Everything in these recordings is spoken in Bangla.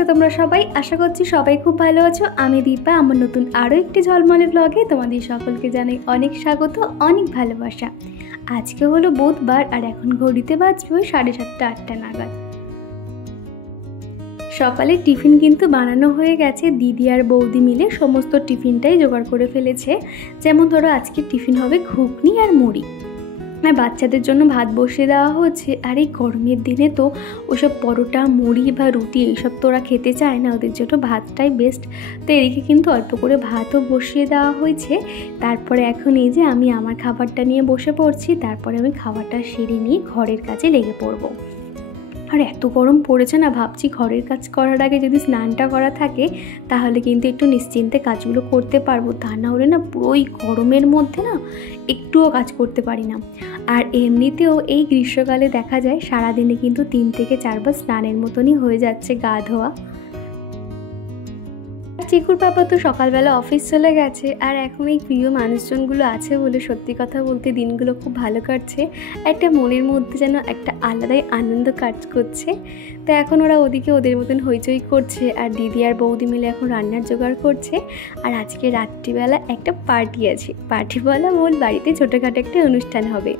আছো তোমরা সবাই? আশা করছি সবাই খুব ভালো আছো। আমি দীপা, আমার নতুন আরও একটি ঝলমলে ব্লগে তোমাদের সকলকে জানাই অনেক স্বাগত, অনেক ভালোবাসা। আজকে হলো বুধবার আর এখন ঘড়িতে বাজবে 7:30-8টা নাগাদ। সকালে টিফিন কিন্তু বানানো হয়ে গেছে। দিদি আর বৌদি মিলে সমস্ত টিফিনটাই জোগাড় করে ফেলেছে। যেমন ধরো আজকে টিফিন হবে ঘুগনি আর মুড়ি, আর বাচ্চাদের জন্য ভাত বসিয়ে দেওয়া হচ্ছে। আর এই গরমের দিনে তো ওসব পরোটা মুড়ি বা রুটি এইসব তো ওরা খেতে চায় না, ওদের জন্য ভাতটাই বেস্ট। তো এদিকে কিন্তু অল্প করে ভাতও বসিয়ে দেওয়া হয়েছে। তারপরে এখন এই যে আমি আমার খাবারটা নিয়ে বসে পড়ছি। তারপরে আমি খাবারটা সেরে নিয়ে ঘরের কাজে লেগে পড়বো। আর এত গরম পড়েছে না, ভাবছি ঘরের কাজ করার আগে যদি স্নানটা করা থাকে তাহলে কিন্তু একটু নিশ্চিন্তে কাজগুলো করতে পারবো। তা না হলে না পুরোই গরমের মধ্যে না একটুও কাজ করতে পারি না। আর এমনিতেও এই গ্রীষ্মকালে দেখা যায় সারাদিনে কিন্তু 3 থেকে 4 বার স্নানের মতনই হয়ে যাচ্ছে গা ধোয়া। চিকুর পাপা তো সকালবেলা অফিস চলে গেছে, আর এখন এই প্রিয় মানুষজনগুলো আছে বলে সত্যি কথা বলতে দিনগুলো খুব ভালো কাটছে। একটা মনের মধ্যে যেন একটা আলাদাই আনন্দ কাজ করছে। তো এখন ওরা ওদিকে ওদের মতন হইচই করছে, আর দিদি আর বৌদি মিলে এখন রান্নার জোগাড় করছে। আর আজকে রাত্রিবেলা একটা পার্টি আছে, পার্টি বলা ভুল, বাড়িতে ছোটোখাটো একটা অনুষ্ঠান হবে।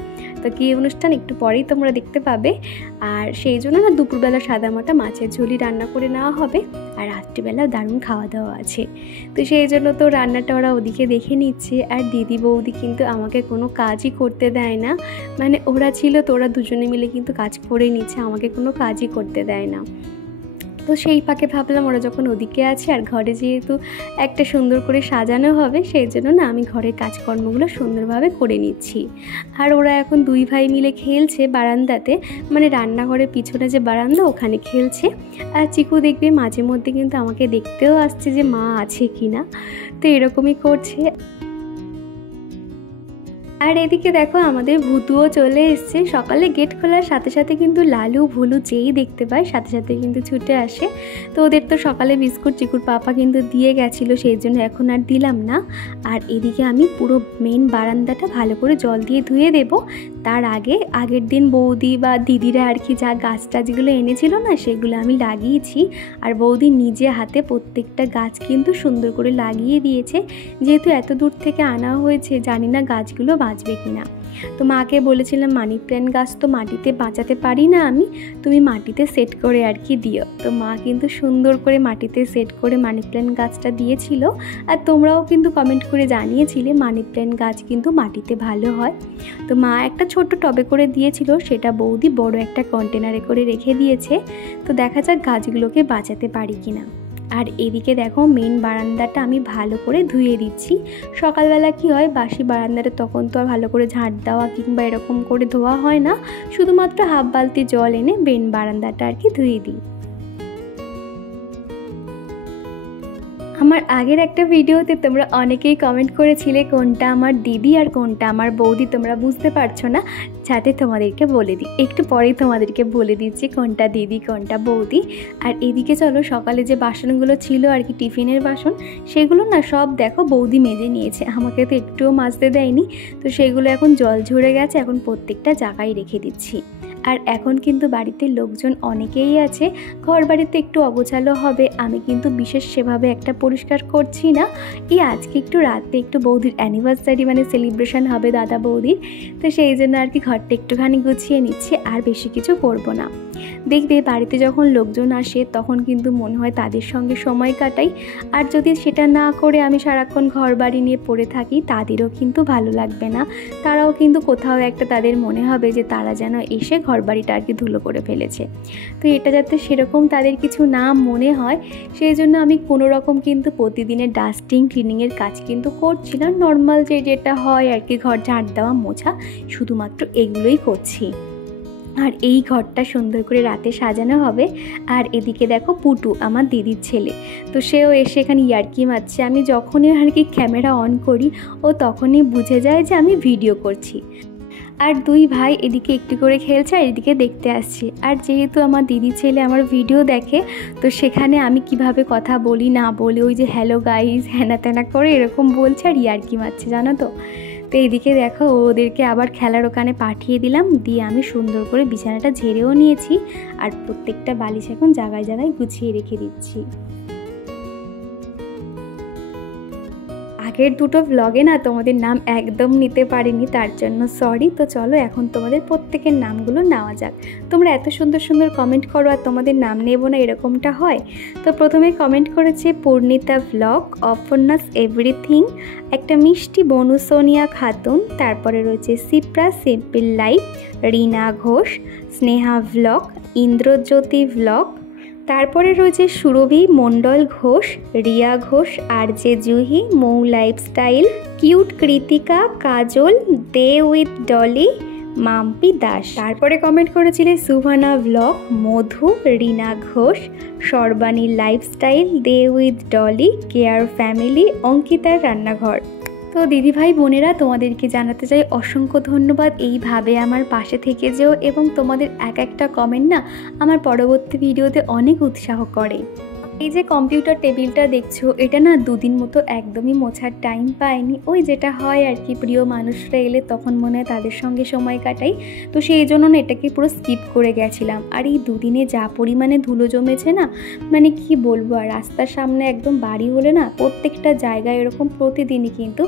তো কী অনুষ্ঠান একটু পরেই তোমরা দেখতে পাবে। আর সেই জন্য না দুপুরবেলা সাদামাটা মাছের ঝুলি রান্না করে নেওয়া হবে, আর রাত্রিবেলা দারুণ খাওয়া দাওয়া আছে। তো সেই জন্য তো রান্নাটা ওরা ওদিকে দেখে নিচ্ছে। আর দিদি বৌদি কিন্তু আমাকে কোনো কাজই করতে দেয় না, মানে ওরা ছিল তো ওরা দুজনে মিলে কিন্তু কাজ করে নিচ্ছে, আমাকে কোনো কাজই করতে দেয় না। তো সেই ফাঁকে ভাবলাম ওরা যখন ওদিকে আছে আর ঘরে যেহেতু একটা সুন্দর করে সাজানো হবে, সেই জন্য না আমি ঘরের কাজকর্মগুলো সুন্দরভাবে করে নিচ্ছি। আর ওরা এখন 2 ভাই মিলে খেলছে বারান্দাতে, মানে রান্নাঘরের পিছনে যে বারান্দা ওখানে খেলছে। আর চিকু দেখবে মাঝে মধ্যে কিন্তু আমাকে দেখতেও আসছে যে মা আছে কি না, তো এরকমই করছে। আর এদিকে দেখো আমাদের ভুতুও চলে এসছে। সকালে গেট খোলার সাথে সাথে কিন্তু লালু ভুলু যেই দেখতে পায় সাথে সাথে কিন্তু ছুটে আসে। তো ওদের তো সকালে বিস্কুট চিকুর পাপা কিন্তু দিয়ে গেছিলো, সেই জন্য এখন আর দিলাম না। আর এদিকে আমি পুরো মেন বারান্দাটা ভালো করে জল দিয়ে ধুয়ে দেব। তার আগের দিন বৌদি বা দিদিরা আর কি যা গাছ টাছগুলো এনেছিল না সেগুলো আমি লাগিয়েছি। আর বৌদি নিজে হাতে প্রত্যেকটা গাছ কিন্তু সুন্দর করে লাগিয়ে দিয়েছে। যেহেতু এত দূর থেকে আনা হয়েছে, জানি না গাছগুলো বাঁচবে কিনা। তো মাকে বলেছিলাম মানি প্ল্যান্ট গাছ তো মাটিতে বাঁচাতে পারি না আমি, তুমি মাটিতে সেট করে আর কি দিও। তো মা কিন্তু সুন্দর করে মাটিতে সেট করে মানি প্ল্যান্ট গাছটা দিয়েছিল। আর তোমরাও কিন্তু কমেন্ট করে জানিয়েছিলে মানি প্ল্যান্ট গাছ কিন্তু মাটিতে ভালো হয়। তো মা একটা ছোট্ট টবে করে দিয়েছিল, সেটা বৌদি বড় একটা কন্টেনারে করে রেখে দিয়েছে। তো দেখা যাক গাছগুলোকে বাঁচাতে পারি কিনা। আর এদিকে দেখো মেন বারান্দাটা আমি ভালো করে ধুয়ে দিচ্ছি। সকালবেলা কি হয়, বাসি বারান্দাটা তখন তো আর ভালো করে ঝাঁট দেওয়া কিংবা এরকম করে ধোয়া হয় না, শুধুমাত্র হাফ বালতি জল এনে মেন বারান্দাটা আর কি ধুয়ে দিই। আমার আগের একটা ভিডিওতে তোমরা অনেকেই কমেন্ট করেছিলে কোনটা আমার দিদি আর কোনটা আমার বৌদি তোমরা বুঝতে পারছো না, যাতে তোমাদেরকে বলে দিই। একটু পরেই তোমাদেরকে বলে দিচ্ছি কোনটা দিদি কোনটা বৌদি। আর এদিকে চলো, সকালে যে বাসনগুলো ছিল আর কি টিফিনের বাসন, সেগুলো না সব দেখো বৌদি মেজে নিয়েছে, আমাকে তো একটুও মাজতে দেয়নি। তো সেগুলো এখন জল ঝরে গেছে, এখন প্রত্যেকটা জায়গায় রেখে দিচ্ছি। আর এখন কিন্তু বাড়িতে লোকজন অনেকেই আছে, ঘর বাড়িতে একটু অগোছালো হবে, আমি কিন্তু বিশেষ সেভাবে একটা পরিষ্কার করছি না। এই আজকে একটু রাতে একটু বৌদির অ্যানিভার্সারি মানে সেলিব্রেশন হবে দাদা বৌদির, তো সেই জন্য আর কি ঘরটা একটুখানি গুছিয়ে নিচ্ছি, আর বেশি কিছু করব না। দেখবে বাড়িতে যখন লোকজন আসে তখন কিন্তু মনে হয় তাদের সঙ্গে সময় কাটাই, আর যদি সেটা না করে আমি সারাক্ষণ ঘর বাড়ি নিয়ে পড়ে থাকি তাদেরও কিন্তু ভালো লাগবে না। তারাও কিন্তু কোথাও একটা তাদের মনে হবে যে তারা যেন এসে ঘর বাড়িটা আর কি ধুলো করে ফেলেছে। তো এটা যাতে সেরকম তাদের কিছু না মনে হয়, সেই জন্য আমি কোনো রকম কিন্তু প্রতিদিনের ডাস্টিং ক্লিনিংয়ের কাজ কিন্তু করছি না। নর্মাল যেটা হয় আর কি ঘর ঝাঁট দেওয়া মোছা, শুধুমাত্র এগুলোই করছি। আর এই ঘরটা সুন্দর করে রাতে সাজানো হবে। আর এদিকে দেখো পুটু আমার দিদির ছেলে, তো সেও এসে এখানে ইয়ার্কি মারছে। আমি যখনই আর কি ক্যামেরা অন করি ও তখনই বুঝে যায় যে আমি ভিডিও করছি। আর 2 ভাই এদিকে একটু করে খেলছে আর এদিকে দেখতে আসছে। আর যেহেতু আমার দিদি ছেলে আমার ভিডিও দেখে, তো সেখানে আমি কিভাবে কথা বলি না বলি, ওই যে হ্যালো গাইজ হ্যানা ত্যানা করে এরকম বলছে আর ইয়ার্কি মারছে, জানো তো। তো এইদিকে দেখো ওদেরকে আবার খেলার ওখানে পাঠিয়ে দিলাম, দিয়ে আমি সুন্দর করে বিছানাটা ঝেড়েও নিয়েছি আর প্রত্যেকটা বালিশ এখন জায়গায় জায়গায় গুছিয়ে রেখে দিচ্ছি। আগের দুটো ব্লগে না তোমাদের নাম একদম নিতে পারিনি, তার জন্য সরি। তো চলো এখন তোমাদের প্রত্যেকের নামগুলো নেওয়া যাক। তোমরা এত সুন্দর সুন্দর কমেন্ট করো আর তোমাদের নাম নেব না, এরকমটা হয়? তো প্রথমে কমেন্ট করেছে পূর্ণিতা ব্লগ, অপর্ণাস এভরিথিং, একটা মিষ্টি বনু সোনিয়া খাতুন, তারপরে রয়েছে Sipra simple life, Rina Ghosh, Sneha blog, Indrajyoti blog, তারপরে রয়েছে Surabhi Mondal Ghosh, Riya Ghosh, RJ Juhi, Mou lifestyle, cute Kritika, Kajal, Dey with Dolly, Mampi Das. তারপরে কমেন্ট করেছিলে Subhana blog, Madhu, Rina Ghosh, Sarbani lifestyle, Dey with Dolly, care family, অঙ্কিতার রান্নাঘর। তো দিদিভাই বোনেরা তোমাদেরকে জানাতে চাই অসংখ্য ধন্যবাদ, এইভাবে আমার পাশে থেকে যেও এবং তোমাদের এক একটা কমেন্ট না আমার পরবর্তী ভিডিওতে অনেক উৎসাহ করে। এই যে কম্পিউটার টেবিলটা দেখছো, এটা না দুদিন মতো একদমই মোছার টাইম পাইনি। ওই যেটা হয় আর কি, প্রিয় মানুষরা এলে তখন মনে হয় তাদের সঙ্গে সময় কাটাই, তো সেই জন্য না এটাকে পুরো স্কিপ করে গেছিলাম। আর এই দুদিনে যা পরিমাণে ধুলো জমেছে না, মানে কি বলবো। আর রাস্তার সামনে একদম বাড়ি হলে না প্রত্যেকটা জায়গায় এরকম প্রতিদিনই কিন্তু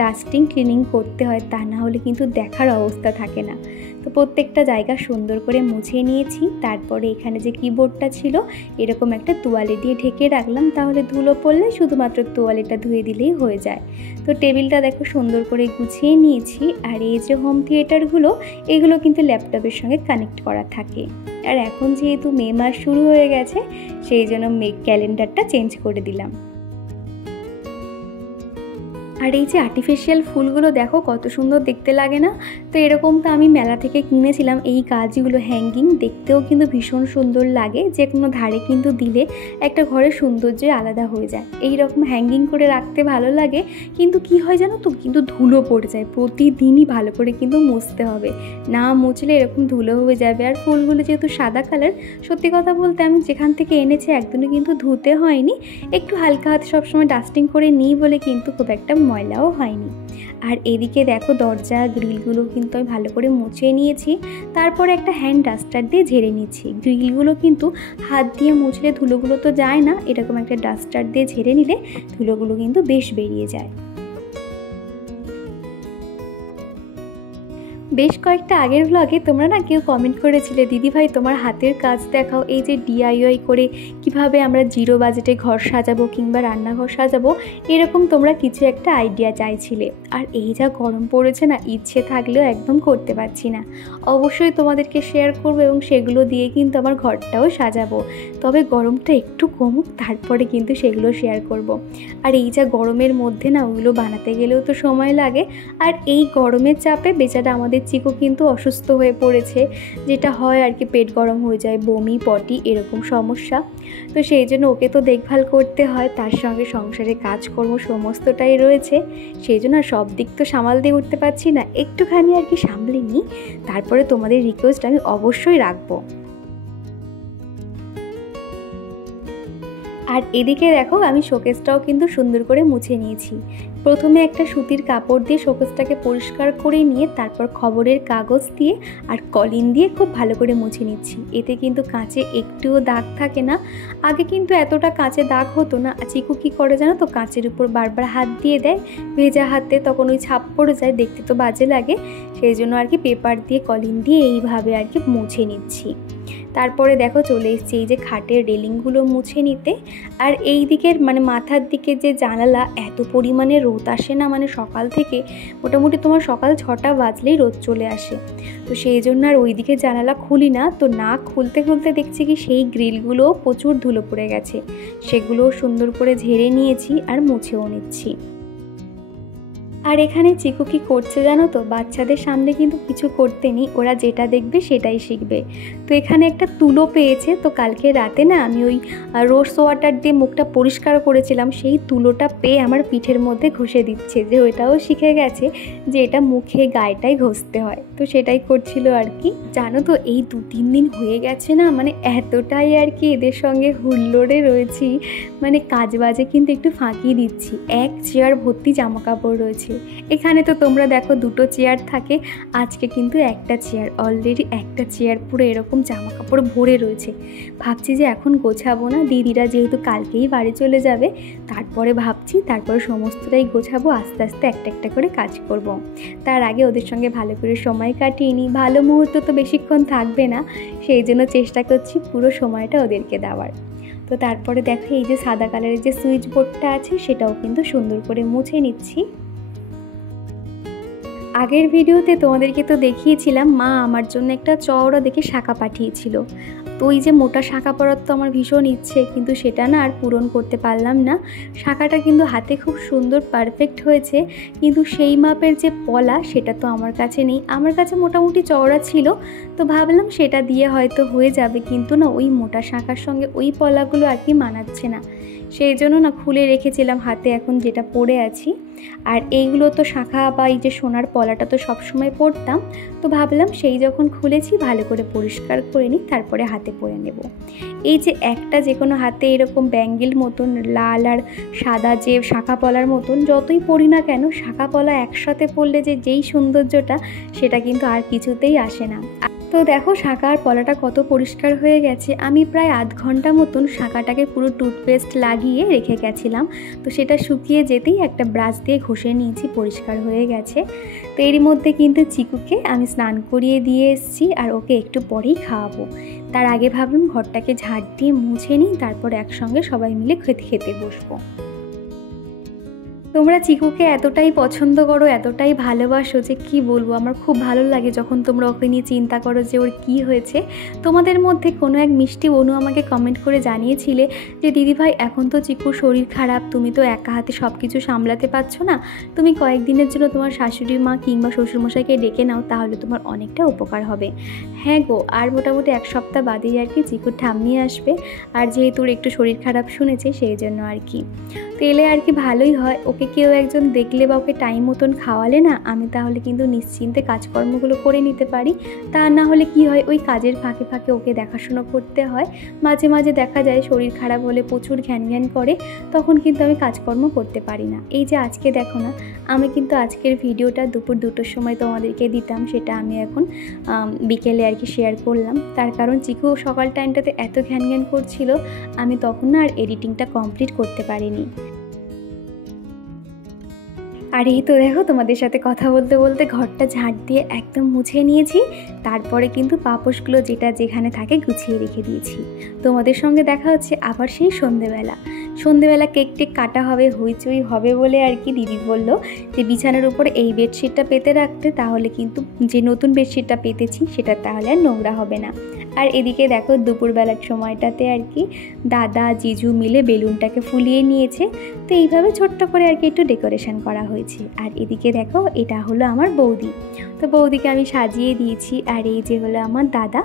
ডাস্টিং ক্লিনিং করতে হয়, তা না হলে কিন্তু দেখার অবস্থা থাকে না। তো প্রত্যেকটা জায়গা সুন্দর করে মুছে নিয়েছি। তারপরে এখানে যে কিবোর্ডটা ছিল এরকম একটা তোয়ালে দিয়ে ঢেকে রাখলাম, তাহলে ধুলো পড়লে শুধুমাত্র তোয়ালেটা ধুয়ে দিলেই হয়ে যায়। তো টেবিলটা দেখো সুন্দর করে গুছিয়ে নিয়েছি। আর এই যে হোম থিয়েটারগুলো, এগুলো কিন্তু ল্যাপটপের সঙ্গে কানেক্ট করা থাকে। আর এখন যেহেতু মে মাস শুরু হয়ে গেছে, সেই জন্য ক্যালেন্ডারটা চেঞ্জ করে দিলাম। আর এই যে আর্টিফিশিয়াল ফুলগুলো দেখো কত সুন্দর দেখতে লাগে না? তো এরকম তো আমি মেলা থেকে কিনেছিলাম এই গাছগুলো, হ্যাঙ্গিং, দেখতেও কিন্তু ভীষণ সুন্দর লাগে। যে কোনো ধারে কিন্তু দিলে একটা ঘরের সৌন্দর্যই আলাদা হয়ে যায়। এই রকম হ্যাঙ্গিং করে রাখতে ভালো লাগে, কিন্তু কি হয় জানো তো, কিন্তু ধুলো পড়ে যায়। প্রতিদিনই ভালো করে কিন্তু মুছতে হবে, না মুছলে এরকম ধুলো হয়ে যাবে। আর ফুলগুলো যেহেতু সাদা কালার, সত্যি কথা বলতে আমি যেখান থেকে এনেছি একদিনও কিন্তু ধুতে হয়নি, একটু হালকা হাতে সবসময় ডাস্টিং করে নিই বলে কিন্তু খুব একটা ময়লাও হয়নি। আর এদিকে দেখো দরজা গ্রিলগুলো কিন্তু আমি ভালো করে মুছে নিয়েছি। তারপরে একটা হ্যান্ড ডাস্টার দিয়ে ঝেড়ে নিচ্ছি। গ্রিলগুলো কিন্তু হাত দিয়ে মুছলে ধুলোগুলো তো যায় না, এরকম একটা ডাস্টার দিয়ে ঝেড়ে নিলে ধুলোগুলো কিন্তু বেশ বেরিয়ে যায়। বেশ কয়েকটা আগের ব্লগে তোমরা না কেউ কমেন্ট করেছিলে, দিদিভাই তোমার হাতের কাজ দেখাও, এই যে DIY করে কিভাবে আমরা জিরো বাজেটে ঘর সাজাবো কিংবা রান্নাঘর সাজাবো, এরকম তোমরা কিছু একটা আইডিয়া চাইছিলে। আর এই যা গরম পড়েছে না, ইচ্ছে থাকলেও একদম করতে পারছি না। অবশ্যই তোমাদেরকে শেয়ার করবো এবং সেগুলো দিয়ে কিন্তু আমার ঘরটাও সাজাবো, তবে গরমটা একটু কমুক, তারপরে কিন্তু সেগুলো শেয়ার করব। আর এই যা গরমের মধ্যে না ওগুলো বানাতে গেলেও তো সময় লাগে। আর এই গরমের চাপে বেচারা আমাদের চিকু কিন্তু অসুস্থ হয়ে পড়েছে, যেটা হয় আর কি, পেট গরম হয়ে যায়, বমি, পটি, এরকম সমস্যা। তো সেই জন্য ওকে তো দেখভাল করতে হয়, তার সঙ্গে সংসারে কাজকর্ম সমস্তটাই রয়েছে। সেই জন্য সব দিক তো সামাল দিয়ে উঠতে পারছি না, একটুখানি আর কি সামলে নিই। তারপরে তোমাদের রিকোয়েস্ট আমি অবশ্যই রাখবো। আর এদিকে দেখো আমি শোকেসটাও কিন্তু সুন্দর করে মুছে নিয়েছি। প্রথমে একটা সুতির কাপড় দিয়ে শোকেসটাকে পরিষ্কার করে নিয়ে তারপর খবরের কাগজ দিয়ে আর কলিন দিয়ে খুব ভালো করে মুছে নিচ্ছি। এতে কিন্তু কাঁচে একটুও দাগ থাকে না। আগে কিন্তু এতটা কাঁচে দাগ হতো না। চিকু কী করে জানো তো, কাঁচের উপর বারবার হাত দিয়ে দেয় ভেজা হাতে, তখন ওই ছাপ পড়ে যায়, দেখতে তো বাজে লাগে। সেই জন্য আর কি পেপার দিয়ে কলিন দিয়ে এইভাবে আর কি মুছে নিচ্ছি। তারপরে দেখো চলে এসেছি এই যে খাটের রেলিংগুলো মুছে নিতে। আর এই দিকের মানে মাথার দিকে যে জানালা, এত পরিমাণে রোদ আসে না, মানে সকাল থেকে মোটামুটি তোমার সকাল 6টা বাজলেই রোদ চলে আসে। তো সেই জন্য আর ওই দিকে জানালা খুলি না। তো না খুলতে খুলতে দেখছি কি সেই গ্রিলগুলোও প্রচুর ধুলো পড়ে গেছে, সেগুলোও সুন্দর করে ঝেড়ে নিয়েছি আর মুছেও নিচ্ছি। আর এখানে চিকু কি করছে জানো তো, বাচ্চাদের সামনে কিন্তু কিছু করতে নেই, ওরা যেটা দেখবে সেটাই শিখবে। তো এখানে একটা তুলো পেয়েছে, তো কালকে রাতে না আমি ওই রোজ ওয়াটার দিয়ে মুখটা পরিষ্কার করেছিলাম, সেই তুলোটা পেয়ে আমার পিঠের মধ্যে ঘষে দিচ্ছে, যে ওইটাও শিখে গেছে যে এটা মুখে গায়েটাই ঘষতে হয়। তো সেটাই করছিল আর কি। জানো তো এই 2-3 দিন হয়ে গেছে না, মানে এতটাই আর কি এদের সঙ্গে হুল্লোড়ে রয়েছি, মানে কাজ বাজে কিন্তু একটু ফাঁকি দিচ্ছি। এক চেয়ার ভর্তি জামা কাপড় রয়েছে, হয়েছে। এখানে তো তোমরা দেখো দুটো চেয়ার থাকে, আজকে কিন্তু একটা চেয়ার, অলরেডি একটা চেয়ার পুরো এরকম জামা কাপড় ভরে রয়েছে। ভাবছি যে এখন গোছাবো না, দিদিরা যেহেতু কালকেই বাড়ি চলে যাবে, তারপরে ভাবছি তারপরে সমস্তটাই গোছাবো, আস্তে আস্তে একটা একটা করে কাজ করব। তার আগে ওদের সঙ্গে ভালো করে সময় কাটিয়ে নিই, ভালো মুহূর্ত তো বেশিক্ষণ থাকবে না, সেই জন্য চেষ্টা করছি পুরো সময়টা ওদেরকে দেওয়ার। তো তারপরে দেখো এই যে সাদা কালারের যে সুইচ বোর্ডটা আছে সেটাও কিন্তু সুন্দর করে মুছে নিচ্ছি। আগের ভিডিওতে তোমাদেরকে তো দেখিয়েছিলাম মা আমার জন্য একটা চওড়া দেখে শাঁখা পাঠিয়েছিল। তো ওই যে মোটা শাঁখা পরার তো আমার ভীষণ ইচ্ছে, কিন্তু সেটা না আর পূরণ করতে পারলাম না। শাঁখাটা কিন্তু হাতে খুব সুন্দর পারফেক্ট হয়েছে, কিন্তু সেই মাপের যে পলা সেটা তো আমার কাছে নেই। আমার কাছে মোটামুটি চওড়া ছিল, তো ভাবলাম সেটা দিয়ে হয়তো হয়ে যাবে, কিন্তু না ওই মোটা শাঁখার সঙ্গে ওই পলাগুলো আর কি মানাচ্ছে না, সেই জন্য না খুলে রেখেছিলাম হাতে এখন যেটা পরে আছি। আর এইগুলো তো শাঁখা বা এই যে সোনার পলাটা তো সবসময় পরতাম, তো ভাবলাম সেই যখন খুলেছি ভালো করে পরিষ্কার করে নিই, তারপরে হাতে পরে নেব। এই যে একটা যে কোনো হাতে এরকম ব্যাঙ্গেল মতন লাল আর সাদা যে শাঁখা পলার মতন যতই পরি না কেন, শাঁখা পলা একসাথে পরলে যে যেই সৌন্দর্যটা সেটা কিন্তু আর কিছুতেই আসে না। তো দেখো শাঁখা আর পলাটা কত পরিষ্কার হয়ে গেছে। আমি প্রায় আধ ঘন্টা মতন শাঁখাটাকে পুরো টুথপেস্ট লাগিয়ে রেখে গেছিলাম, তো সেটা শুকিয়ে যেতেই একটা ব্রাশ দিয়ে ঘষে নিয়েছি, পরিষ্কার হয়ে গেছে। তো এরই মধ্যে কিন্তু চিকুকে আমি স্নান করিয়ে দিয়ে এসেছি, আর ওকে একটু পরেই খাওয়াবো। তার আগে ভাবলাম ঘরটাকে ঝাড় দিয়ে মুছে নিই, তারপর একসঙ্গে সবাই মিলে খেতে বসবো। তোমরা চিকুকে এতটাই পছন্দ করো, এতটাই ভালোবাসো যে কি বলবো। আমার খুব ভালো লাগে যখন তোমরা ওকে নিয়ে চিন্তা করো যে ওর কি হয়েছে। তোমাদের মধ্যে কোনো এক মিষ্টি বনু আমাকে কমেন্ট করে জানিয়েছিলে যে দিদিভাই এখন তো চিকুর শরীর খারাপ, তুমি তো একা হাতে সব কিছু সামলাতে পারছো না, তুমি কয়েকদিনের জন্য তোমার শাশুড়ি মা কিংবা শ্বশুরমশাইকে ডেকে নাও, তাহলে তোমার অনেকটা উপকার হবে। হ্যাঁ গো, আর মোটামুটি এক সপ্তাহ বাদেই আর কি চিকুর ঠাম্মি আসবে, আর যেহেতু ওর একটু শরীর খারাপ শুনেছে সেই জন্য আর কি। তো এলে আর কি ভালোই হয়, ওকে কেউ একজন দেখলে বা ওকে টাইম মতন খাওয়ালে না, আমি তাহলে কিন্তু নিশ্চিন্তে কাজকর্মগুলো করে নিতে পারি। তা না হলে কি হয়, ওই কাজের ফাঁকে ফাঁকে ওকে দেখাশুনো করতে হয়। মাঝে মাঝে দেখা যায় শরীর খারাপ হলে প্রচুর ঘ্যান ঘ্যান করে, তখন কিন্তু আমি কাজকর্ম করতে পারি না। এই যে আজকে দেখো না, আমি কিন্তু আজকের ভিডিওটা দুপুর 2টোর সময় তোমাদেরকে দিতাম, সেটা আমি এখন বিকেলে আর কি শেয়ার করলাম। তার কারণ চিকু সকাল টাইমটাতে এত ঘ্যান ঘ্যান করছিল, আমি তখন না আর এডিটিংটা কমপ্লিট করতে পারিনি। আর এই তো দেখো তোমাদের সাথে কথা বলতে বলতে ঘরটা ঝাড় দিয়ে একদম মুছে নিয়েছি, তারপরে কিন্তু পাপোশগুলো যেটা যেখানে থাকে গুছিয়ে রেখে দিয়েছি। তোমাদের সঙ্গে দেখা হচ্ছে আবার সেই সন্ধেবেলা কেক টেক কাটা হবে, হইচই হবে বলে আর কি দিদি বলল যে বিছানার উপরে এই বেডশিটটা পেতে রাখতে, তাহলে কিন্তু যে নতুন বেডশিটটা পেতেছি সেটা তাহলে আর নোংরা হবে না। আর এদিকে দেখো দুপুরবেলার সময়টাতে আর কি দাদা জিজু মিলে বেলুনটাকে ফুলিয়ে নিয়েছে, তো এইভাবে ছোট্ট করে আর কি একটু ডেকোরেশন করা হয়েছে। আর এদিকে দেখো এটা হলো আমার বৌদি, তো বৌদিকে আমি সাজিয়ে দিয়েছি। আর এই যে হলো আমার দাদা,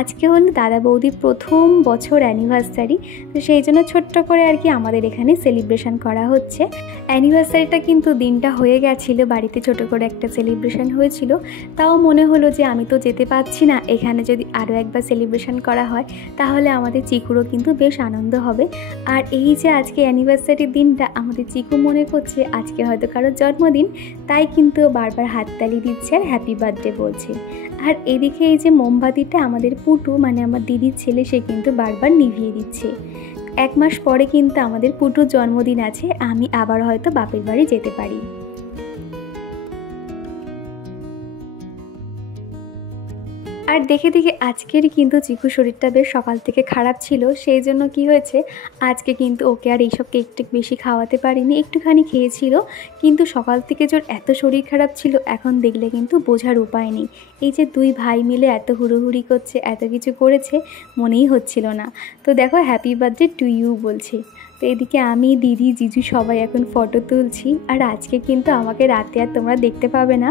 আজকে হলো দাদা বৌদির প্রথম বছর অ্যানিভার্সারি, তো সেই জন্য ছোট্ট করে আর কি আমাদের এখানে সেলিব্রেশন করা হচ্ছে। অ্যানিভার্সারিটা কিন্তু দিনটা হয়ে গেছিলো, বাড়িতে ছোট করে একটা সেলিব্রেশন হয়েছিল, তাও মনে হলো যে আমি তো যেতে পারছি না, এখানে যদি আরও একবার সেলিব্রেশন করা হয় তাহলে আমাদের চিকুরও কিন্তু বেশ আনন্দ হবে। আর এই যে আজকে অ্যানিভার্সারির দিনটা আমাদের চিকু মনে করছে আজকে হয়তো কারোর জন্মদিন, তাই কিন্তু বারবার হাততালি দিচ্ছে আর হ্যাপি বার্থডে বলছে। আর এদিকে এই যে মোমবাতিটা আমাদের পুটু মানে আমার দিদির ছেলে, সে কিন্তু বারবার নিভিয়ে দিচ্ছে। 1 মাস পরে কিন্তু আমাদের পুটুর জন্মদিন আছে, আমি আবার হয়তো বাপের বাড়ি যেতে পারি। আর দেখে দেখে আজকের কিন্তু চিকু শরীরটা বেশ সকাল থেকে খারাপ ছিল, সেই জন্য কি হয়েছে আজকে কিন্তু ওকে আর এইসব কেক টেক বেশি খাওয়াতে পারিনি, একটুখানি খেয়েছিল। কিন্তু সকাল থেকে জোর এত শরীর খারাপ ছিল, এখন দেখলে কিন্তু বোঝার উপায় নেই। এই যে 2 ভাই মিলে এত হুড়োহুড়ি করছে, এত কিছু করেছে, মনেই হচ্ছিল না। তো দেখো হ্যাপি বার্থডে টু ইউ বলছে। তো এদিকে আমি দিদি জিজু সবাই এখন ফটো তুলছি। আর আজকে কিন্তু আমাকে রাতে আর তোমরা দেখতে পাবে না,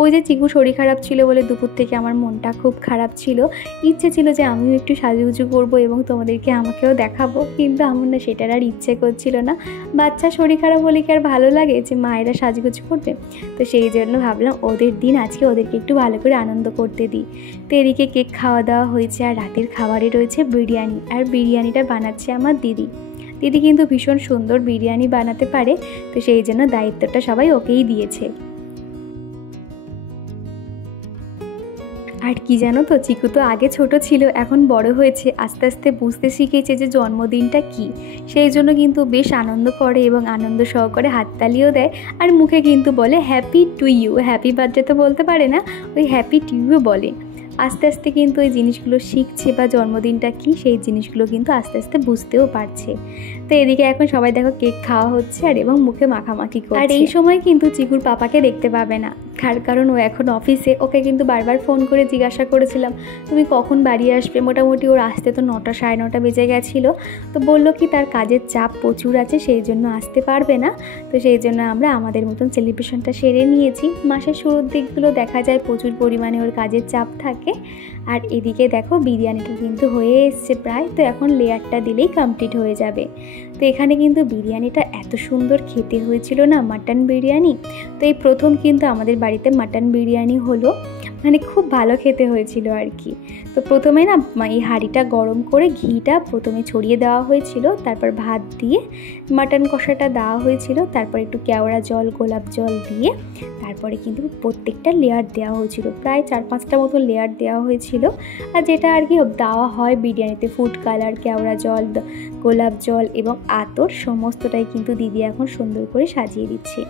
ওই যে চিকু শরীর খারাপ ছিল বলে দুপুর থেকে আমার মনটা খুব খারাপ ছিল, ইচ্ছে ছিল যে আমিও একটু সাজুগুজু করবো এবং তোমাদেরকে আমাকেও দেখাবো, কিন্তু আমার না সেটার আর ইচ্ছে করছিল না। বাচ্চা শরীর খারাপ হলে কি আর ভালো লাগে যে মায়েরা সাজুগুজু করবে? তো সেই জন্য ভাবলাম ওদের দিন আজকে ওদেরকে একটু ভালো করে আনন্দ করতে দিই। তো এদিকে কেক খাওয়া দাওয়া হয়েছে, আর রাতের খাবারে রয়েছে বিরিয়ানি, আর বিরিয়ানিটা বানাচ্ছে আমার দিদি। দিদি কিন্তু ভীষণ সুন্দর বিরিয়ানি বানাতে পারে, তো সেই জন্য দায়িত্বটা সবাই ওকেই দিয়েছে। আর কি জানো তো, চিকু তো আগে ছোট ছিল, এখন বড় হয়েছে, আস্তে আস্তে বুঝতে শিখেছে যে জন্মদিনটা কি। সেই জন্য কিন্তু বেশ আনন্দ করে এবং আনন্দ সহকারে হাততালিও দেয়, আর মুখে কিন্তু বলে happy to you. Happy birthday তো বলতে পারে না, ওই হ্যাপি টু ইউ বলে। আস্তে আস্তে কিন্তু এই জিনিসগুলো শিখছে, বা জন্মদিনটা কি সেই জিনিসগুলো কিন্তু আস্তে আস্তে বুঝতেও পারছে। তো এদিকে এখন সবাই দেখো কেক খাওয়া হচ্ছে আর এবং মুখে মাখামাখি করছে। আর এই সময় কিন্তু চিকুর পাপাকে দেখতে পাবে না, কারণ ও এখন অফিসে। ওকে কিন্তু বারবার ফোন করে জিজ্ঞাসা করেছিলাম তুমি কখন বাড়ি আসবে। মোটামুটি ওর আসতে তো 9টা সাড়ে 9টা বেজে গেছিলো। তো বললো কি তার কাজের চাপ প্রচুর আছে, সেই জন্য আসতে পারবে না। তো সেই জন্য আমরা আমাদের মতন সেলিব্রেশনটা সেরে নিয়েছি। মাসের শুরুর দিকগুলো দেখা যায় প্রচুর পরিমাণে ওর কাজের চাপ থাকে। আর এদিকে দেখো বিরিয়ানিটা কিন্তু হয়ে এসছে প্রায়, তো এখন লেয়ারটা দিলেই কমপ্লিট হয়ে যাবে। তো এখানে কিন্তু বিরিয়ানিটা এত সুন্দর খেতে হয়েছিল না, মাটন বিরিয়ানি। তো এই প্রথম কিন্তু আমাদের বাড়িতে মাটন বিরিয়ানি হলো, মানে খুব ভালো খেতে হয়েছিল আর কি। তো প্রথমে না এই হাঁড়িটা গরম করে ঘিটা প্রথমে ছড়িয়ে দেওয়া হয়েছিল, তারপর ভাত দিয়ে মাটন কষাটা দেওয়া হয়েছিল, তারপর একটু কেওড়া জল গোলাপ জল দিয়ে তারপরে কিন্তু প্রত্যেকটা লেয়ার দেওয়া হয়েছিল, প্রায় 4-5টা মতো লেয়ার দেওয়া হয়েছিল। আর যেটা আর কি দেওয়া হয় বিরিয়ানিতে, ফুড কালার, কেওড়া জল, গোলাপ জল এবং আতর সমস্তটাই কিন্তু দিদি এখন সুন্দর করে সাজিয়ে দিচ্ছে।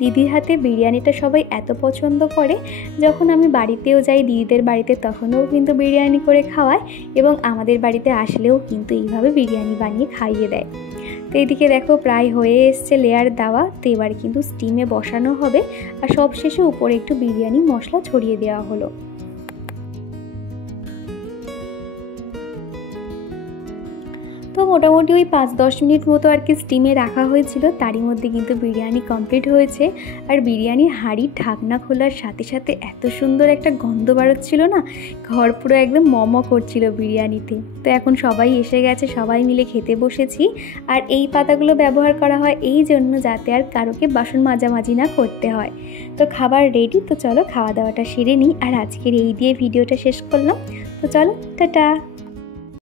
দিদির হাতে বিরিয়ানিটা সবাই এত পছন্দ করে, যখন আমি বাড়িতেও যাই দিদিদের বাড়িতে তখনও কিন্তু বিরিয়ানি করে খাওয়ায়, এবং আমাদের বাড়িতে আসলেও কিন্তু এইভাবে বিরিয়ানি বানিয়ে খাইয়ে দেয়। তো এইদিকে দেখো প্রায় হয়ে এসছে লেয়ার দেওয়া, তো এবার কিন্তু স্টিমে বসানো হবে। আর সবশেষে উপরে একটু বিরিয়ানি মশলা ছড়িয়ে দেওয়া হলো। তো মোটামুটি ওই 5-10 মিনিট মতো আর কি স্টিমে রাখা হয়েছিল, তারই মধ্যে কিন্তু বিরিয়ানি কমপ্লিট হয়েছে। আর বিরিয়ানির হাঁড়ির ঢাকনা খোলার সাথে সাথে এত সুন্দর একটা গন্ধ বেরোচ্ছিল না, ঘর পুরো একদম মম করছিল বিরিয়ানিতে। তো এখন সবাই এসে গেছে, সবাই মিলে খেতে বসেছি। আর এই পাতাগুলো ব্যবহার করা হয় এই জন্য যাতে আর কারোকে বাসন মাজামাজি না করতে হয়। তো খাবার রেডি, তো চলো খাওয়া দাওয়াটা সেরে নিই। আর আজকের এই দিয়ে ভিডিওটা শেষ করলাম। তো চলো টাটা।